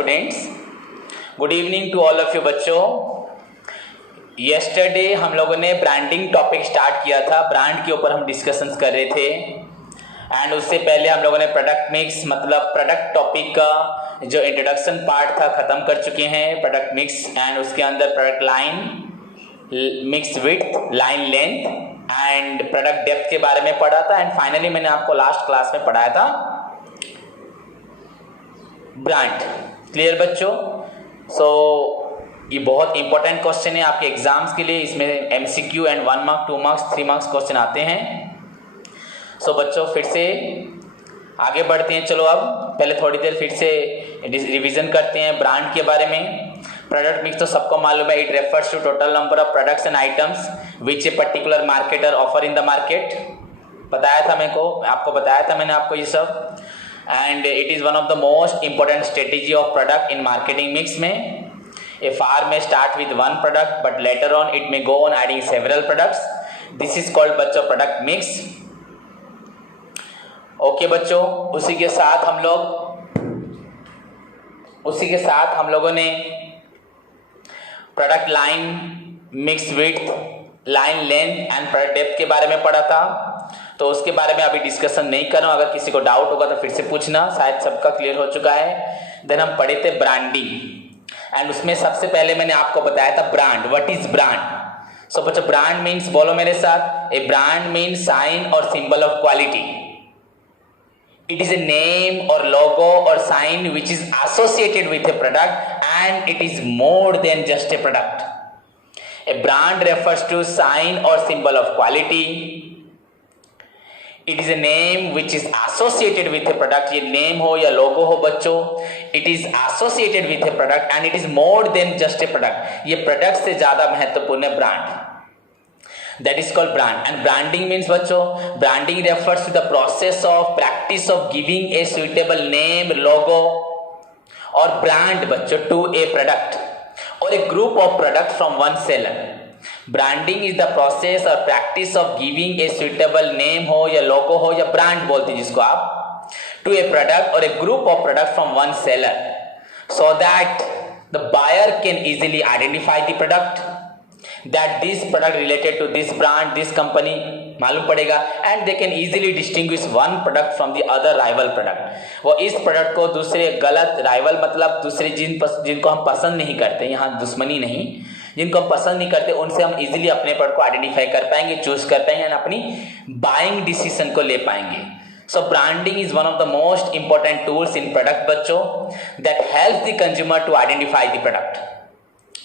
Students, good evening to all of you बच्चों। Yesterday हम लोगों ने ब्रांडिंग टॉपिक स्टार्ट किया था, ब्रांड के ऊपर हम डिस्कशंस कर रहे थे। एंड उससे पहले हम लोगों ने प्रोडक्ट मिक्स मतलब प्रोडक्ट टॉपिक का जो इंट्रोडक्शन पार्ट था ख़त्म कर चुके हैं, प्रोडक्ट मिक्स। एंड उसके अंदर product line, mix width, line length and product depth के बारे में पढ़ा था। एंड फाइनली मैंने आपको लास्ट क्लास में पढ़ाया था ब्रांड। क्लियर बच्चों? ये बहुत इंपॉर्टेंट क्वेश्चन है आपके एग्जाम्स के लिए। इसमें MCQ and 1 mark, 2 marks, 3 marks question आते हैं। बच्चों फिर से आगे बढ़ते हैं। चलो अब पहले थोड़ी देर फिर से रिवीजन करते हैं ब्रांड के बारे में। प्रोडक्ट मिक्स तो सबको मालूम है, it refers to total number of products and items which a particular marketer offer in the market. बताया था आपको बताया था मैंने आपको ये सब। And it is one of the most important strategy of product in marketing mix में। A farm may start with one product, but later on it may go on adding several products. This is called बच्चों product mix. Okay बच्चों, उसी के साथ हम लोगों ने product line, mix width, line length and product depth के बारे में पढ़ा था। तो उसके बारे में अभी डिस्कशन नहीं कर रहा हूँ, अगर किसी को डाउट होगा तो फिर से पूछना, शायद सबका क्लियर हो चुका है। देन हम पढ़े थे ब्रांडिंग एंड उसमें सबसे पहले मैंने आपको बताया था brand. What is brand? So बच्चों ब्रांड मीन्स, बोलो मेरे साथ, ए ब्रांड मीन्स साइन और symbol of quality. It is a name और लोगो और sign which is associated with a product and it is more than just a product. A brand refers to sign और symbol of quality. It is a name which is associated with a product. ये name हो या logo हो बच्चों, it is associated with a product and it is more than just a product. ये product से ज्यादा महत्वपूर्ण है brand. That is called brand. And branding means बच्चों, branding refers to the process of practice of giving a suitable name, logo और brand बच्चों to a product और a group of product from one seller. Branding is the process और practice of giving a suitable name हो या logo हो या brand बोलते हैं जिसको आप, टू ए प्रोडक्ट और a group of product from one seller so that the buyer can easily identify the product that this product related to this brand, this company मालूम पड़ेगा and they can easily distinguish one product from the other rival product। वो इस product को दूसरे गलत, rival मतलब दूसरे जिनको हम पसंद नहीं करते, यहाँ दुश्मनी नहीं, जिनको हम पसंद नहीं करते उनसे हम इजीली अपने प्रोडक्ट को आइडेंटिफाई कर पाएंगे, चूज कर पाएंगे और अपनी बाइंग डिसीजन को ले पाएंगे। So branding is one of the most important tools in product बच्चों that helps the consumer to identify the product।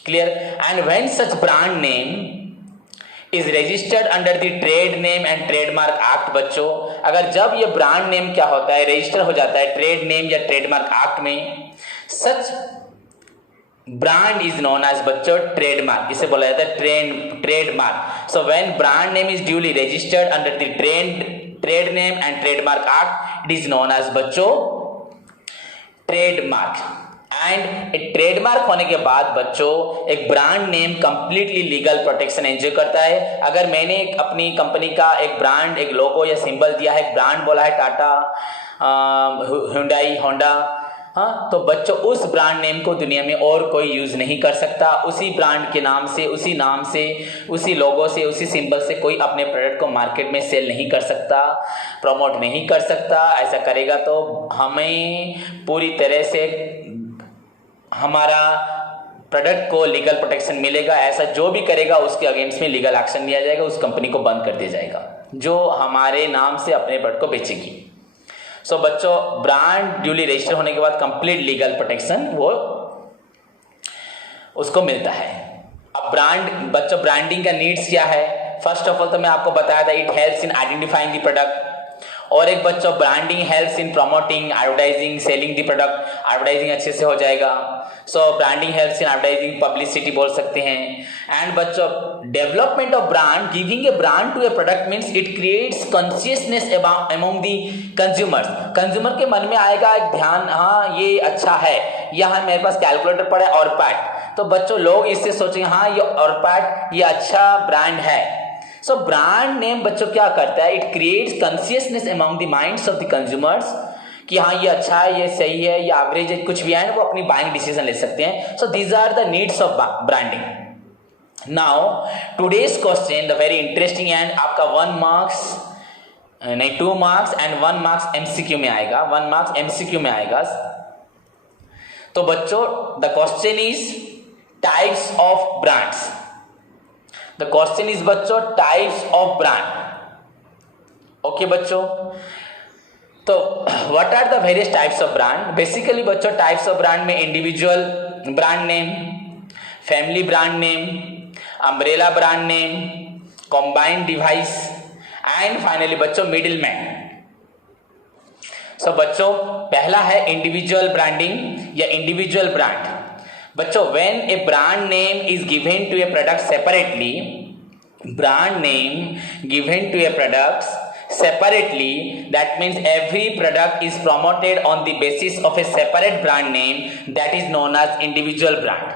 Clear? And when such brand name is registered under the Trade Name and Trademark Act बच्चों, अगर जब ये brand name क्या होता है, register हो जाता है ट्रेड नेम या ट्रेडमार्क एक्ट में, such brand is known as बच्चों ट्रेडमार्क। इसे बोला जाता है trademark. So when brand name is duly registered under the trade name and trademark act, it is known as बच्चों ट्रेडमार्क। एंड एक trademark होने के बाद बच्चों एक brand name completely legal protection enjoy करता है। अगर मैंने अपनी कंपनी का एक ब्रांड, एक लोगो या सिंबल दिया है, ब्रांड बोला है टाटा, हुंडई, होंडा, हाँ, तो बच्चों उस ब्रांड नेम को दुनिया में और कोई यूज नहीं कर सकता। उसी ब्रांड के नाम से, उसी नाम से, उसी लोगो से, उसी सिंबल से कोई अपने प्रोडक्ट को मार्केट में सेल नहीं कर सकता, प्रमोट नहीं कर सकता। ऐसा करेगा तो हमें पूरी तरह से हमारा प्रोडक्ट को लीगल प्रोटेक्शन मिलेगा। ऐसा जो भी करेगा उसके अगेंस्ट में लीगल एक्शन लिया जाएगा, उस कंपनी को बंद कर दिया जाएगा जो हमारे नाम से अपने प्रोडक्ट को बेचेगी। सो बच्चों ब्रांड ड्यूली रजिस्टर होने के बाद कंप्लीट लीगल प्रोटेक्शन वो उसको मिलता है। अब बच्चों ब्रांडिंग का नीड्स क्या है? फर्स्ट ऑफ ऑल तो मैं आपको बताया था, it helps in identifying the product. और एक बच्चों branding helps in promoting, advertising, selling the product. Advertising अच्छे से हो जाएगा। So branding helps in advertising, publicity बोल सकते हैं। एंड बच्चों development of brand, giving a brand to a product means it creates consciousness among the consumers. Consumer के मन में आएगा एक ध्यान, हाँ ये अच्छा है, यहाँ मेरे पास कैलकुलेटर पड़ा है और पैड, तो बच्चों लोग इससे सोचेंगे हाँ ये और पैड ये अच्छा ब्रांड है। सो ब्रांड नेम बच्चों क्या करता है? It creates consciousness among the minds of the consumers कि हाँ ये अच्छा है, ये सही है, ये एवरेज है, कुछ भी है, वो अपनी बाइंग डिसीजन ले सकते हैं. So these are the needs of branding. Now today's question the very interesting and आपका 1 मार्क्स नहीं 2 मार्क्स एंड 1 मार्क्स एमसीक्यू में आएगा. 1 मार्क्स एमसीक्यू में आएगा. तो बच्चों the question is types of brands. The question is बच्चों टाइप्स ऑफ ब्रांड. ओके बच्चों, तो what are the various types of brand. Basically बच्चों टाइप्स ऑफ ब्रांड में individual brand name, family brand name, umbrella brand name, combined device and finally बच्चों middle man. So बच्चों पहला है individual branding या individual brand. बच्चों when a brand name is given to a product separately, brand name given to a product separately, that means every product is promoted on the basis of a separate brand name, that is known as individual brand.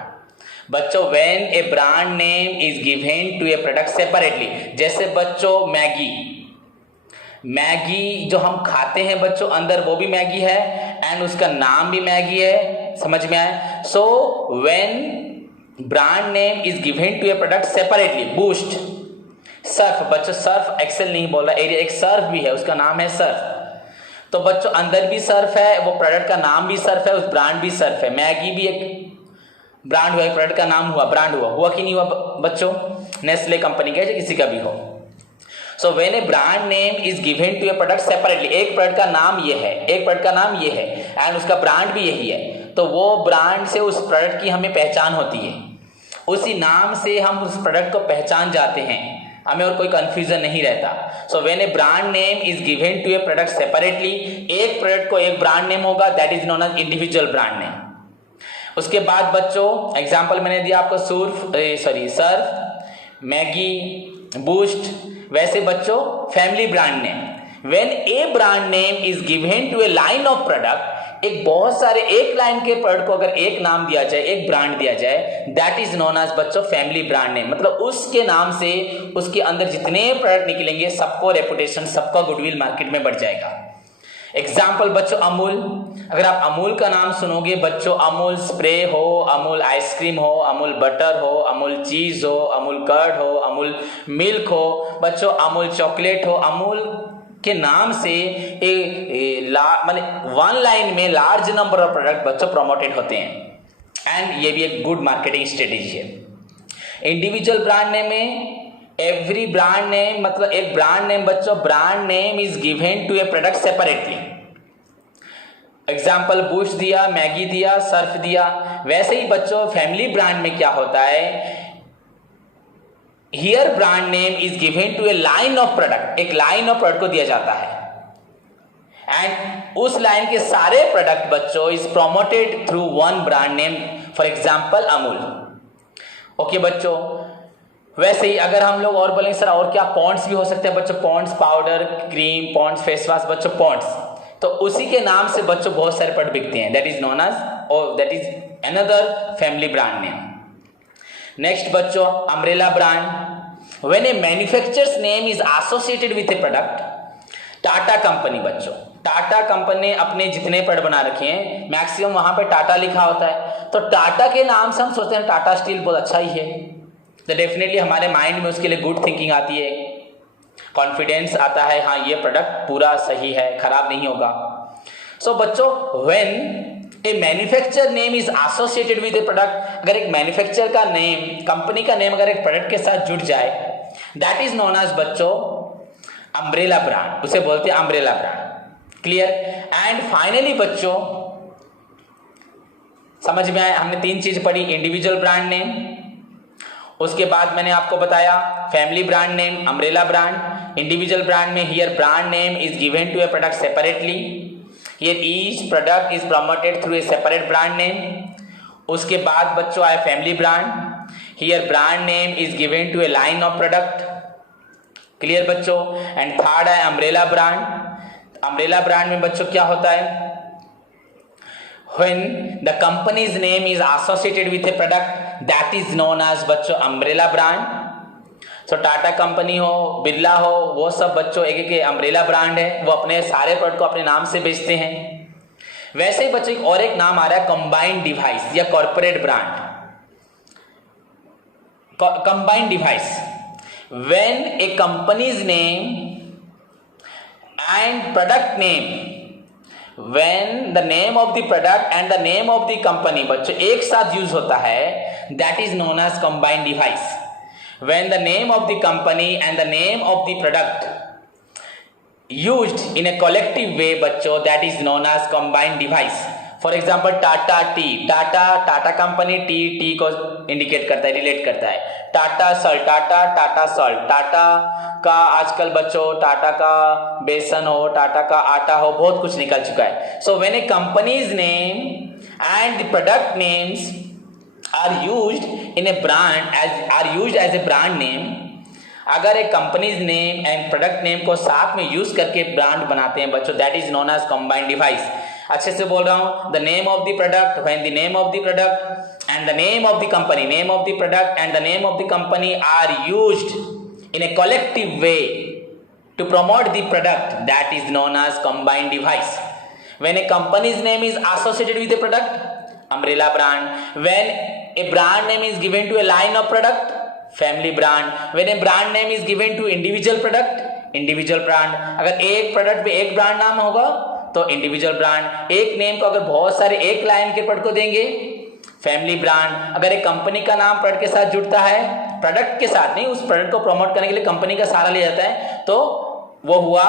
बच्चों when a brand name is given to a product separately, जैसे बच्चों Maggi जो हम खाते हैं बच्चों, अंदर वो भी मैगी है एंड उसका नाम भी मैगी है. समझ में आया. सो when brand name is given to a product separately, boost, Surf बच्चों, सर्फ एक्सेल नहीं बोल रहा, एरिया एक सर्फ भी है, उसका नाम है सर्फ. तो बच्चों अंदर भी सर्फ है, वो प्रोडक्ट का नाम भी सर्फ है, उस ब्रांड भी सर्फ है. मैगी भी एक ब्रांड हुआ, एक प्रोडक्ट का नाम हुआ, ब्रांड हुआ कि नहीं हुआ बच्चों. नेस्ले कंपनी का किसी का भी हो. So when a brand name is given to a product separately, एक प्रोडक्ट का नाम ये है, एक प्रोडक्ट का नाम ये है एंड उसका ब्रांड भी यही है, तो वो ब्रांड से उस प्रोडक्ट की हमें पहचान होती है. उसी नाम से हम उस प्रोडक्ट को पहचान जाते हैं, हमें और कोई कंफ्यूजन नहीं रहता. So when a brand name is given to a product separately, एक प्रोडक्ट को एक ब्रांड नेम होगा, that is known as individual brand name. उसके बाद बच्चों एग्जांपल मैंने दिया आपको सर्फ, मैगी, बूस्ट. वैसे बच्चों family brand name, when a brand name is given to a line of product, एक बहुत सारे एक लाइन के प्रोडक्ट को अगर एक नाम दिया जाए, एक ब्रांड दिया जाए, दैट इज नोन एज बच्चों फैमिली ब्रांड नेम. मतलब उसके नाम से उसके अंदर जितने प्रोडक्ट निकलेंगे सबको रेपुटेशन, सबका गुडविल मार्केट में बढ़ जाएगा. एग्जाम्पल बच्चों अमूल, अगर आप अमूल का नाम सुनोगे बच्चों, अमूल स्प्रे हो, अमूल आइसक्रीम हो, अमूल बटर हो, अमूल चीज हो, अमूल कर्ड हो, अमूल मिल्क हो, बच्चों अमूल चॉकलेट हो, अमूल के नाम से मतलब 1 लाइन में लार्ज नंबर ऑफ प्रोडक्ट बच्चों प्रमोटेड होते हैं एंड ये भी एक गुड मार्केटिंग स्ट्रेटेजी है. इंडिविजुअल ब्रांड नेम में एवरी ब्रांड नेम, मतलब एक ब्रांड नेम बच्चों, brand name is given to a product separately. Example boost दिया, मैगी दिया, सर्फ दिया. वैसे ही बच्चों फैमिली ब्रांड में क्या होता है, here brand name is given to a line of product, एक लाइन ऑफ प्रोडक्ट को दिया जाता है एंड उस लाइन के सारे प्रोडक्ट बच्चों is promoted through 1 brand name, for example Amul. Okay बच्चों, वैसे ही अगर हम लोग और बोलेंगे सर और क्या, पॉन्ड्स भी हो सकते हैं बच्चों, Pond's powder, cream, Pond's face wash बच्चों, पॉन्ड्स. तो उसी के नाम से बच्चों बहुत सारे प्रोडक्ट बिकते हैं, दैट इज नोन एज, और that is another family brand name. Next बच्चों umbrella brand, when a manufacturer's name is associated with a product. Tata company बच्चों, टाटा कंपनी ने अपने जितने प्रोडक्ट बना रखे हैं मैक्सिमम वहां पे टाटा लिखा होता है, तो टाटा के नाम से हम सोचते हैं टाटा स्टील बहुत अच्छा ही है, तो डेफिनेटली हमारे माइंड में उसके लिए गुड थिंकिंग आती है, कॉन्फिडेंस आता है, हाँ ये प्रोडक्ट पूरा सही है, खराब नहीं होगा. सो बच्चों when A manufacture name is associated with A product, अगर एक मैन्युफैक्चर का नेम, कंपनी का नेम अगर एक प्रोडक्ट के साथ जुड़ जाए, दैट इज नोन एज बच्चों अम्ब्रेला ब्रांड, उसे बोलते हैं umbrella brand. Clear. And finally बच्चों समझ में आया, हमने 3 चीज पढ़ी, इंडिविजुअल ब्रांड नेम, उसके बाद मैंने आपको बताया family brand name, umbrella brand. Individual brand में here brand name is given to a product separately, here each product is promoted through a separate brand name. उसके बाद बच्चों आए family brand, here brand name is given to a line of product. Clear बच्चों. And third है umbrella brand. Umbrella brand में बच्चों क्या होता है, when the company's name is associated with a product, that is known as बच्चों umbrella brand. सो Tata company हो, बिरला हो, वो सब बच्चों एक एक अम्ब्रेला ब्रांड है, वो अपने सारे प्रोडक्ट को अपने नाम से बेचते हैं. वैसे ही बच्चों और एक नाम आ रहा है कंबाइंड डिवाइस या corporate brand. Combined device, when a company's name and product name, when the name of the product and the name of the company बच्चों एक साथ यूज होता है, that is known as combined device. When the name of the company and the name of the product used in a collective way बच्चों, that is known as combined device. For example Tata tea, Tata company, T को indicate करता है, relate करता है। Tata salt, Tata salt, Tata का आजकल बच्चों टाटा का बेसन हो, टाटा का आटा हो, बहुत कुछ निकल चुका है। So when a company's name and the product names are used in a brand as a brand name, अगर एक company's name and product name को साथ में यूज करके ब्रांड बनाते हैं बच्चों, that is known as combined device. अच्छे से बोल रहा हूं, the name of the product, when the name of the product and the name of the company, name of the product and the name of the company are used in a collective way to promote the product, that is known as combined device. When a company's name is associated with a product, umbrella brand. When a brand name is given to a line of product, family brand. When a brand name is given to individual product, individual brand. अगर एक product पे एक brand नाम होगा तो individual brand, एक name को अगर बहुत सारे एक लाइन के प्रोडक्ट को देंगे फैमिली ब्रांड। अगर एक कंपनी का नाम प्रोडक्ट के साथ जुड़ता है, प्रोडक्ट के साथ नहीं, उस प्रोडक्ट को प्रमोट करने के लिए कंपनी का सहारा लिया जाता है, तो वो हुआ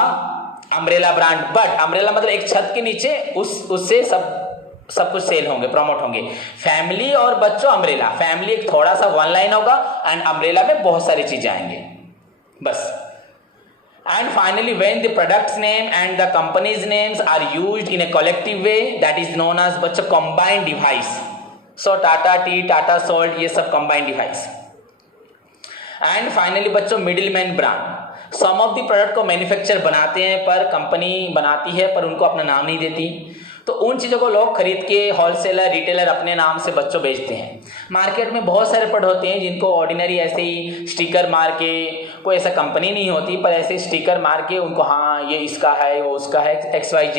अम्ब्रेला ब्रांड। बट अम्ब्रेला मतलब एक छत के नीचे उससे सब कुछ सेल होंगे, प्रमोट होंगे। फैमिली और बच्चों अम्ब्रेला, फैमिली एक थोड़ा सा वन लाइन होगा एंड अम्ब्रेला में बहुत सारी चीजें आएंगे बस। And finally, when the product's name and the company's names are used in a collective way, that is known as बच्चों combined device. So Tata tea, Tata salt, ये सब combined device. And finally बच्चों middleman brand, some of the product को manufacture बनाते हैं पर company बनाती है पर उनको अपना नाम नहीं देती, तो उन चीज़ों को लोग खरीद के होलसेलर रिटेलर अपने नाम से बच्चों बेचते हैं। मार्केट में बहुत सारे प्रोडक्ट होते हैं जिनको ऑर्डिनरी ऐसे ही स्टिकर मार के, कोई ऐसा कंपनी नहीं होती पर ऐसे स्टिकर मार के उनको, हाँ ये इसका है, वो उसका है, XYZ,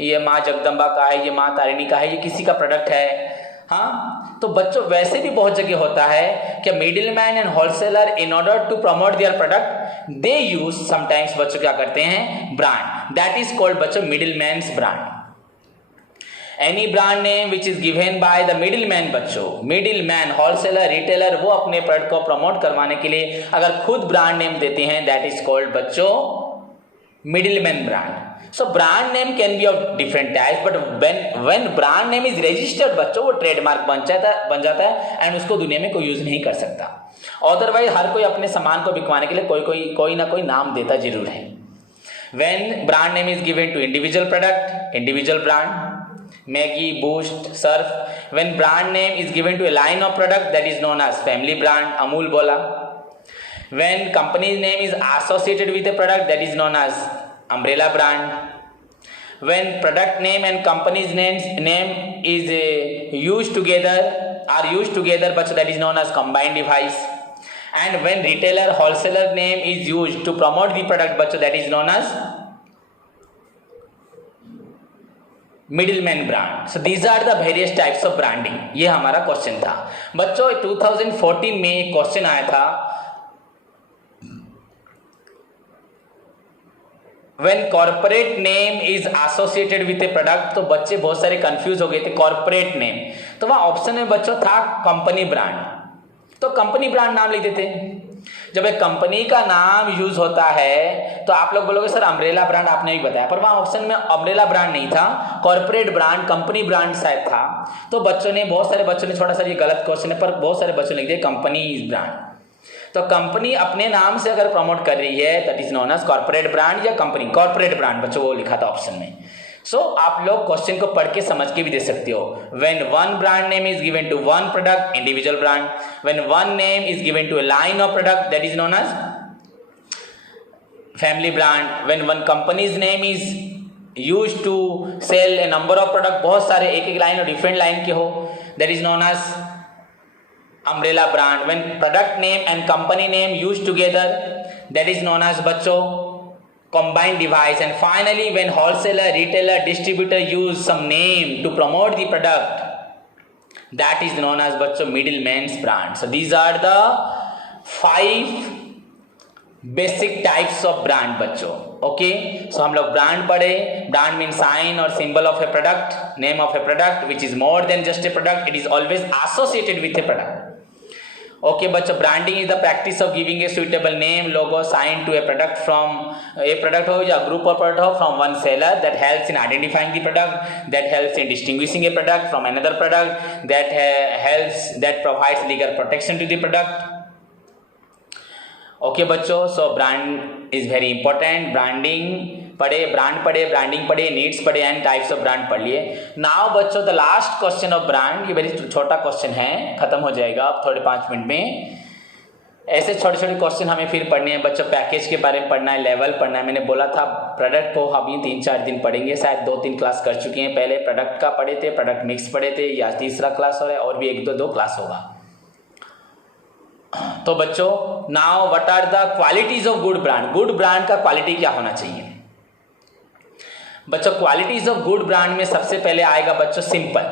ये माँ जगदम्बा का है, ये माँ तारिणी का है, ये किसी का प्रोडक्ट है। हाँ, तो बच्चों वैसे भी बहुत जगह होता है कि middle man and wholesaler in order to promote their product they use sometimes बच्चों क्या करते हैं ब्रांड, दैट इज कॉल्ड बच्चों middle man's brand. Any brand name which is given by the middle man बच्चों, मिडिल मैन होलसेलर रिटेलर वो अपने product को promote करवाने के लिए अगर खुद ब्रांड नेम देते हैं, दैट इज कॉल्ड बच्चों middle man brand. So brand name can be of different types, but when brand name is registered बच्चों वो ट्रेडमार्क बन जाता है एंड उसको दुनिया में कोई यूज नहीं कर सकता। अदरवाइज हर कोई अपने सामान को बिकवाने के लिए कोई ना कोई नाम देता जरूर है। When brand name is given to individual product, individual brand, Maggi, Boost, Surf. When brand name is given to a line of product, that is known as family brand, Amul bola. When company's name is associated with a product, that is known as umbrella brand. When product name and company's name is used together, but that is known as combined device. And when retailer wholesaler name is used to promote the product, but that is known as middleman brand. So these are the various types of branding. ये हमारा question था बच्चों। 2014 में एक question आया था, When corporate name is associated with a product, तो बच्चे बहुत सारे कंफ्यूज हो गए थे। कॉर्पोरेट नेम, तो वहां ऑप्शन में बच्चों था कंपनी ब्रांड, तो कंपनी ब्रांड नाम लिख देते। जब एक कंपनी का नाम यूज होता है तो आप लोग बोलोगे सर अम्ब्रेला ब्रांड आपने भी बताया, पर वहां ऑप्शन में अम्ब्रेला ब्रांड नहीं था, कॉर्पोरेट ब्रांड कंपनी ब्रांड शायद था। तो बच्चों ने, बहुत सारे बच्चों ने, थोड़ा सा ये गलत क्वेश्चन है पर बहुत सारे बच्चों ने लिख दिया कंपनी ब्रांड। तो कंपनी अपने नाम से अगर प्रमोट कर रही है that is known as corporate brand या कंपनी कॉर्पोरेट ब्रांड बच्चों वो लिखा था ऑप्शन में। सो आप लोग क्वेश्चन को पढ़ के समझ के भी दे सकते हो। When one brand name is given to one product, individual brand. When one name is given to a line of product, that is known as family brand. When one company's name is used to sell a number of product, बहुत सारे एक लाइन और different line के हो, that is known as umbrella brand. When product name and company name used together, that is known as बच्चों combined device, and finally when wholesaler, retailer, distributor use some name to promote the product, that is known as बच्चों middleman's brand. So these are the 5 basic types of brand बच्चों. Okay, so हम लोग brand पढ़े. Brand means sign or symbol of a product, name of a product which is more than just a product. It is always associated with a product. Okay बच्चों, branding is the practice of giving a suitable name, logo, sign to a product from a product हो या group of product हो from one seller, that helps in identifying the product, that helps in distinguishing a product from another product, that provides legal protection to the product. Okay बच्चों, so brand is very important. Branding पढ़े, brand पढ़े, branding पढ़े, needs पढ़े and types of brand पढ़ लिए. Now बच्चों the last question of brand, ये very छोटा क्वेश्चन है, खत्म हो जाएगा अब थोड़े 5 मिनट में. ऐसे छोटे छोटे क्वेश्चन हमें फिर पढ़ने हैं बच्चों. पैकेज के बारे में पढ़ना है, लेवल पढ़ना है. मैंने बोला था प्रोडक्ट को हम 3-4 दिन पढ़ेंगे, शायद 2-3 क्लास कर चुके हैं. पहले प्रोडक्ट का पढ़े थे, प्रोडक्ट मिक्स पढ़े थे, या तीसरा क्लास हो रहा है और भी 1-2 क्लास होगा. तो बच्चों now what are the qualities of good brand. Good brand का क्वालिटी क्या होना चाहिए बच्चों? क्वालिटीज ऑफ गुड ब्रांड में सबसे पहले आएगा बच्चों सिंपल.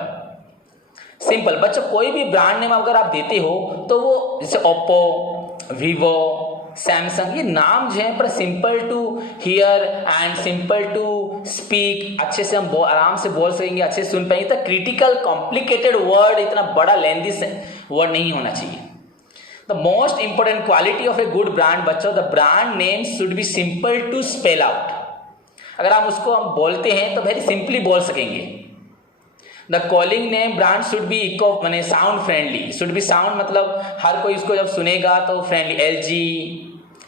बच्चों कोई भी ब्रांड नेम अगर आप देते हो तो वो जैसे ओप्पो, वीवो, सैमसंग, ये नाम जो है पर simple to hear and simple to speak, अच्छे से हम आराम से बोल सकेंगे, अच्छे से सुन पाएंगे. तो क्रिटिकल कॉम्प्लिकेटेड वर्ड, इतना बड़ा लेंथी वर्ड नहीं होना चाहिए. The most important quality of a good brand बच्चों, the brand name should be simple to spell out. अगर हम उसको हम बोलते हैं तो वेरी सिंपली बोल सकेंगे. The calling name brand should be echo माने sound friendly. Should be sound मतलब हर कोई इसको जब सुनेगा तो फ्रेंडली. LG,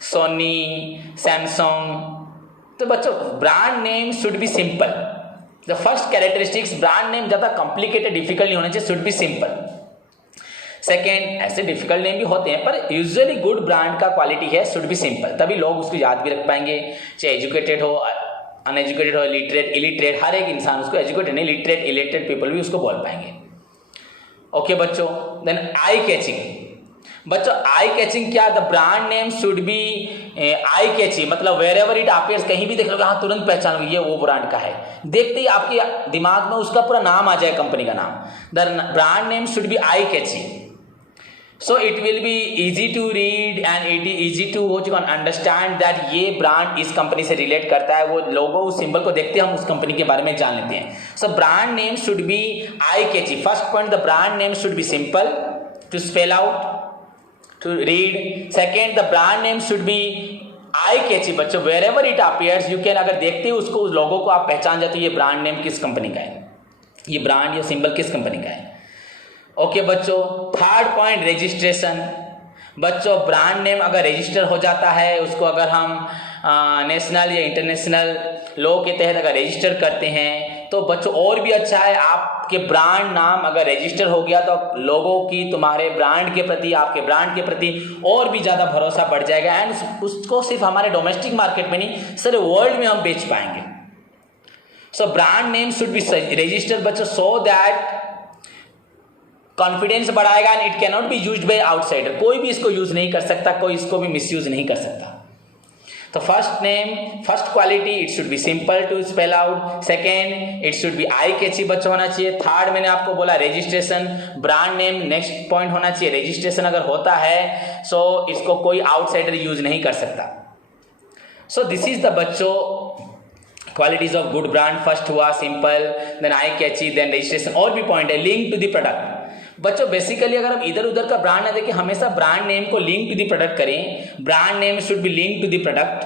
Soni, Samsung. तो बच्चों brand name should be simple. The first characteristics, brand name ज़्यादा कॉम्प्लिकेटेड डिफिकल्ट नहीं होना चाहिए, शुड बी सिंपल. सेकेंड, ऐसे डिफिकल्ट नेम भी होते हैं पर यूजुअली गुड ब्रांड का क्वालिटी है शुड बी सिंपल. तभी लोग उसको याद भी रख पाएंगे, चाहे एजुकेटेड हो, अनएजुकेटेड हो, लिटरेट, इलिटरेट, हर एक इंसान उसको, एजुकेटेड नहीं, लिटरेट, इलिटरेट पीपल भी उसको बोल पाएंगे. ओके बच्चों, देन आई कैचिंग. बच्चों आई कैचिंग क्या? The brand name should be eye catching, मतलब वेर एवर इट अपीयर्स, कहीं भी देख लो हाँ तुरंत पहचान ये वो ब्रांड का है. देखते ही आपके दिमाग में उसका पूरा नाम आ जाए, कंपनी का नाम. The brand name should be eye catching. So it will be easy to read and it is easy to what you can understand that ये ब्रांड इस कंपनी से रिलेट करता है. वो लोगो उस सिंबल को देखते हम उस कंपनी के बारे में जान लेते हैं. So brand name should be eye catchy. First point, the brand name should be simple to spell out, to read. Second, the brand name should be eye catchy. बच्चों wherever it appears you can, अगर देखते हो उसको, उस लोगो को आप पहचान जाते हो ये ब्रांड नेम किस कंपनी का है, ये ब्रांड या सिंबल किस कंपनी का है. ओके बच्चों, थर्ड पॉइंट रजिस्ट्रेशन. बच्चों ब्रांड नेम अगर रजिस्टर हो जाता है, उसको अगर हम नेशनल या इंटरनेशनल लॉ के तहत अगर रजिस्टर करते हैं तो बच्चों और भी अच्छा है. आपके ब्रांड नाम अगर रजिस्टर हो गया तो लोगों की, तुम्हारे ब्रांड के प्रति, आपके ब्रांड के प्रति और भी ज़्यादा भरोसा बढ़ जाएगा. एंड उसको सिर्फ हमारे डोमेस्टिक मार्केट में नहीं, सारे वर्ल्ड में हम बेच पाएंगे. सो brand name should be registered बच्चों, सो दैट कॉन्फिडेंस बढ़ाएगा. And it can not be used by outsider. कोई भी इसको यूज नहीं कर सकता, कोई इसको भी मिसयूज नहीं कर सकता. तो first name, first quality, it should be simple to spell out. Second, it should be eye catchy बच्चों होना चाहिए. थर्ड मैंने आपको बोला registration. Brand name next point होना चाहिए रजिस्ट्रेशन. अगर होता है सो इसको कोई आउटसाइडर यूज नहीं कर सकता. सो दिस इज द बच्चों qualities of good brand. First हुआ simple, then eye catchy, then registration. और भी पॉइंट है, लिंक टू द प्रोडक्ट. बच्चों बेसिकली अगर हम इधर उधर का ब्रांड ना देखें, हमेशा ब्रांड नेम को लिंक टू द प्रोडक्ट करें. Brand name should be link to the product.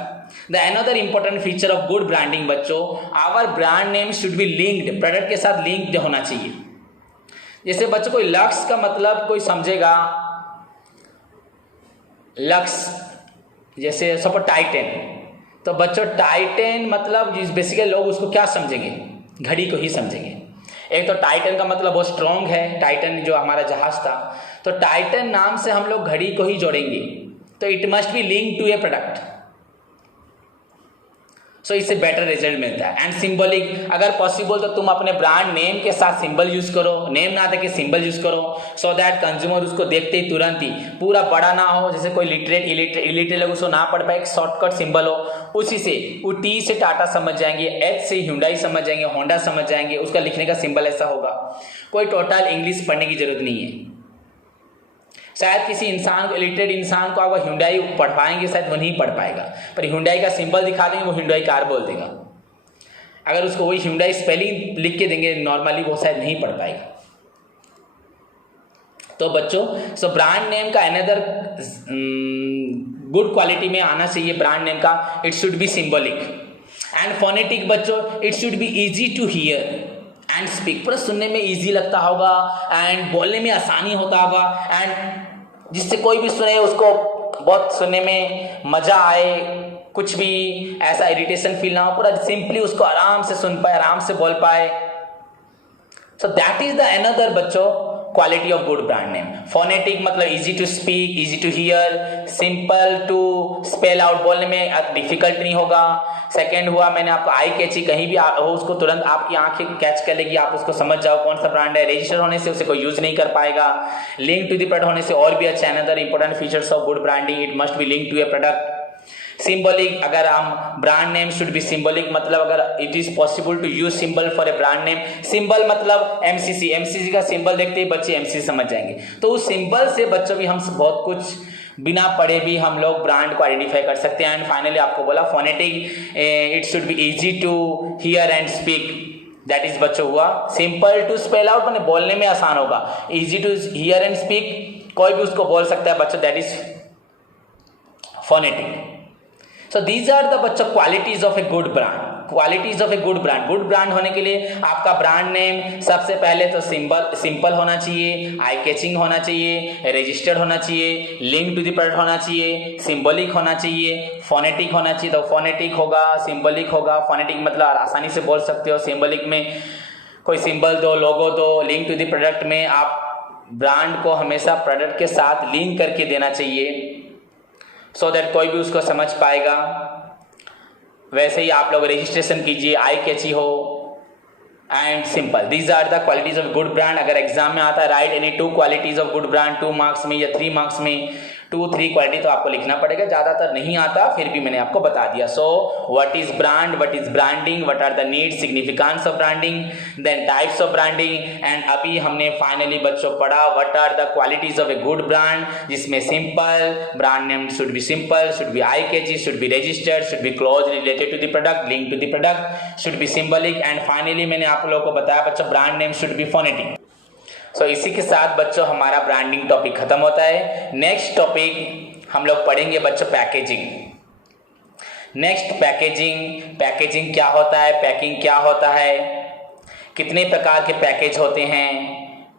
The another important feature of good branding बच्चों, our brand name should be linked, product के साथ लिंक्ड होना चाहिए. जैसे बच्चों कोई लक्स का मतलब कोई समझेगा, लक्स जैसे सपोज टाइटन, तो बच्चों टाइटन मतलब बेसिकली लोग उसको क्या समझेंगे, घड़ी को ही समझेंगे. एक तो टाइटन का मतलब वो स्ट्रॉन्ग है, टाइटन जो हमारा जहाज था, तो टाइटन नाम से हम लोग घड़ी को ही जोड़ेंगे. तो it must be link to a product. So इससे बेटर रिजल्ट मिलता है। एंड सिंबलिक, अगर पॉसिबल तो तुम अपने ब्रांड नेम के साथ सिंबल यूज करो, नेम ना देके सिंबल यूज करो, सो दैट कंज्यूमर उसको देखते ही तुरंत ही, पूरा बड़ा ना हो, जैसे कोई इलिटरेट लोग उसको ना पढ़ पाए, एक शॉर्टकट सिंबल हो, उसी से वो टी से टाटा समझ जाएंगे, एच से ह्यूंडई समझ जाएंगे, होंडा समझ जाएंगे, उसका लिखने का सिंबल ऐसा होगा। कोई टोटल इंग्लिश पढ़ने की जरूरत नहीं है। शायद किसी इंसान को, इलिटरेट इंसान को अगर ह्यूंडई पढ़वाएंगे शायद वो नहीं पढ़ पाएगा, पर ह्यूंडई का सिंबल दिखा देंगे वो ह्यूंडई कार बोल देगा। अगर उसको वही ह्यूंडई स्पेलिंग लिख के देंगे नॉर्मली, वो शायद नहीं पढ़ पाएगा। तो बच्चों, सो ब्रांड नेम का अनदर गुड क्वालिटी में आना चाहिए ब्रांड नेम का, it should be symbolic and phonetic. बच्चों, it should be easy to hear and speak, पूरा सुनने में इजी लगता होगा एंड बोलने में आसानी होता होगा, एंड जिससे कोई भी सुने उसको बहुत सुनने में मजा आए, कुछ भी ऐसा इरिटेशन फील ना हो, पूरा सिंपली उसको आराम से सुन पाए, आराम से बोल पाए। So that is the another बच्चों quality of good brand name. Phonetic मतलब easy to speak, easy to hear, simple to spell out, बोलने में डिफिकल्ट नहीं होगा। सेकेंड हुआ मैंने आपको आई कैची, कहीं भी हो उसको तुरंत आपकी आंखें कैच कर लेगी, आप उसको समझ जाओ कौन सा ब्रांड है। रजिस्टर होने से उसे कोई यूज नहीं कर पाएगा। लिंक टू द प्रोडक्ट होने से और भी अच्छा, another important features of good branding, it must be link to a product. Symbolic, अगर हम brand name should be symbolic, मतलब अगर it is possible to use symbol for a brand name. Symbol मतलब एमसीसी, एमसीसी का symbol देखते ही बच्चे MCC समझ जाएंगे, तो उस सिंबल से बच्चों भी हम बहुत कुछ बिना पढ़े भी हम लोग ब्रांड को आइडेंटिफाई कर सकते हैं। एंड फाइनली आपको बोला phonetic, it should be easy to hear and speak, that is बच्चों हुआ सिंपल टू स्पेल आउट, मैंने बोलने में आसान होगा। Easy to hear and speak, कोई भी उसको बोल सकता है बच्चों, that is phonetic. So these are the बच्चों qualities of a good brand, qualities of a good brand. Good brand होने के लिए आपका ब्रांड नेम सबसे पहले तो सिंपल होना चाहिए, आई कैचिंग होना चाहिए, रजिस्टर्ड होना चाहिए, लिंक टू द प्रोडक्ट होना चाहिए, सिंबॉलिक होना चाहिए, फोनेटिक होना चाहिए। तो फोनेटिक होगा, सिंबॉलिक होगा। फोनेटिक मतलब आसानी से बोल सकते हो, सिंबॉलिक में कोई सिंबल दो, लोगो दो। लिंक टू द प्रोडक्ट में आप ब्रांड को हमेशा प्रोडक्ट के साथ लिंक करके देना चाहिए, सो दैट कोई भी उसको समझ पाएगा। वैसे ही आप लोग रजिस्ट्रेशन कीजिए, आई कैची हो and simple. These are the qualities of good brand. अगर एग्जाम में आता है right any 2 qualities of good brand, 2 marks में या 3 मार्क्स में, 2-3 क्वालिटी तो आपको लिखना पड़ेगा, ज्यादातर नहीं आता, फिर भी मैंने आपको बता दिया। So what is brand, what is branding, what are the needs, significance of branding, then types of branding, and अभी हमने फाइनली बच्चों पढ़ा what are the qualities of a good brand, जिसमें simple brand name should be simple, should be eye catchy, should be registered, should be close related to the product, link to the product, should be symbolic, and finally मैंने आप लोगों को बताया बच्चों brand name should be phonetic. So इसी के साथ बच्चों हमारा ब्रांडिंग टॉपिक खत्म होता है। नेक्स्ट टॉपिक हम लोग पढ़ेंगे बच्चों पैकेजिंग। नेक्स्ट पैकेजिंग क्या होता है, पैकिंग क्या होता है, कितने प्रकार के पैकेज होते हैं,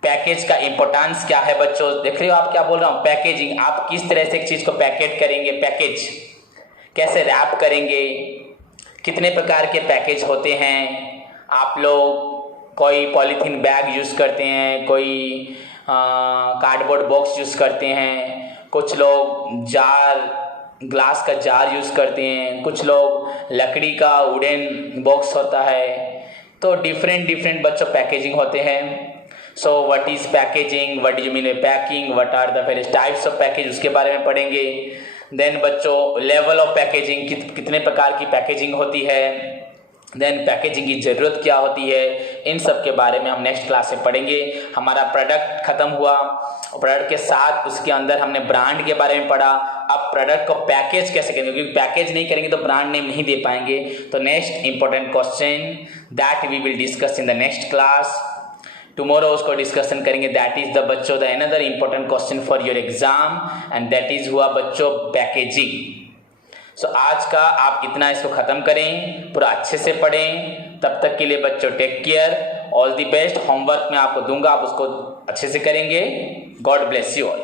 पैकेज का इंपॉर्टेंस क्या है। बच्चों देख रहे हो आप क्या बोल रहा हूँ, पैकेजिंग, आप किस तरह से एक चीज को पैकेट करेंगे, पैकेज कैसे रैप करेंगे, कितने प्रकार के पैकेज होते हैं। आप लोग कोई पॉलीथीन बैग यूज करते हैं, कोई कार्डबोर्ड बॉक्स यूज करते हैं, कुछ लोग जार, ग्लास का जार यूज करते हैं, कुछ लोग लकड़ी का वुडन बॉक्स होता है। तो डिफरेंट बच्चों पैकेजिंग होते हैं। So what is packaging, what do mean by packing, what are the various types of package, उसके बारे में पढ़ेंगे। देन बच्चों लेवल ऑफ पैकेजिंग, कितने प्रकार की पैकेजिंग होती है, देन पैकेजिंग की ज़रूरत क्या होती है, इन सब के बारे में हम नेक्स्ट क्लास में पढ़ेंगे। हमारा प्रोडक्ट खत्म हुआ, प्रोडक्ट के साथ उसके अंदर हमने ब्रांड के बारे में पढ़ा। अब प्रोडक्ट को पैकेज कैसे करेंगे, क्योंकि पैकेज नहीं करेंगे तो ब्रांड नेम नहीं दे पाएंगे। तो next important question that we will discuss in the next class, tomorrow उसको डिस्कशन करेंगे। दैट इज द बच्चों the another important question for your exam, and that is हुआ बच्चों पैकेजिंग। सो आज का आप इतना इसको खत्म करें, पूरा अच्छे से पढ़ें। तब तक के लिए बच्चों take care, all the best. Homework में आपको दूंगा, आप उसको अच्छे से करेंगे। God bless you all.